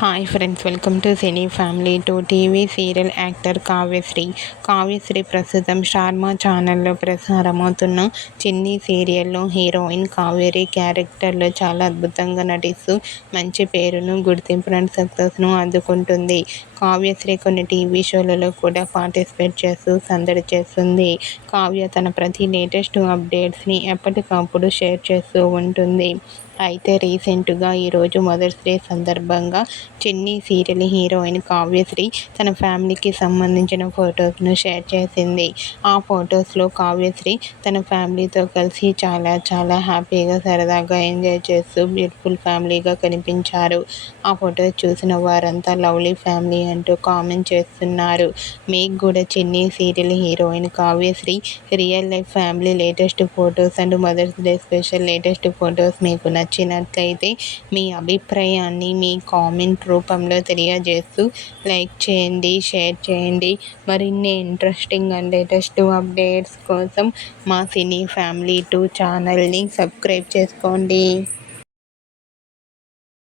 Hi friends, welcome to cine family to TV serial actor Kavyasri ప్రస్తుతం స్టార్మా ఛానల్లో ప్రసారమవుతున్న చిన్ని సీరియల్లో హీరోయిన్ కావేరి క్యారెక్టర్లో చాలా అద్భుతంగా నటిస్తూ మంచి పేరును, గుర్తింపును, సక్సెస్ను అందుకుంటుంది. కావ్యశ్రీ కొన్ని టీవీ షోలలో కూడా పార్టిసిపేట్ చేస్తూ సందడి చేస్తుంది. కావ్య తన ప్రతి లేటెస్ట్ అప్డేట్స్ని ఎప్పటికప్పుడు షేర్ చేస్తూ ఉంటుంది. అయితే రీసెంట్గా ఈరోజు మదర్స్ డే సందర్భంగా చిన్ని సీరియల్ హీరోయిన్ కావ్యశ్రీ తన ఫ్యామిలీకి సంబంధించిన ఫొటోస్ను షేర్ చేసింది. ఆ ఫొటోస్లో కావ్యశ్రీ తన ఫ్యామిలీతో కలిసి చాలా చాలా హ్యాపీగా, సరదాగా ఎంజాయ్ చేస్తూ బ్యూటిఫుల్ ఫ్యామిలీగా కనిపించారు. ఆ ఫొటోస్ చూసిన వారంతా లవ్లీ ఫ్యామిలీ అంటూ కామెంట్ చేస్తున్నారు. మీకు కూడా చిన్ని serial heroine Kavyasri real life family latest photos and mother's day special latest photos మీకు నచ్చినట్లయితే మీ అభిప్రాయాన్ని మీ కామెంట్ రూపంలో తెలియజేస్తూ లైక్ చేయండి, షేర్ చేయండి. మరిన్ని ఇంట్రెస్టింగ్ అండ్ లేటెస్ట్ అప్డేట్స్ కోసం మా సినీ ఫ్యామిలీ 2 ఛానల్ని సబ్స్క్రైబ్ చేసుకోండి.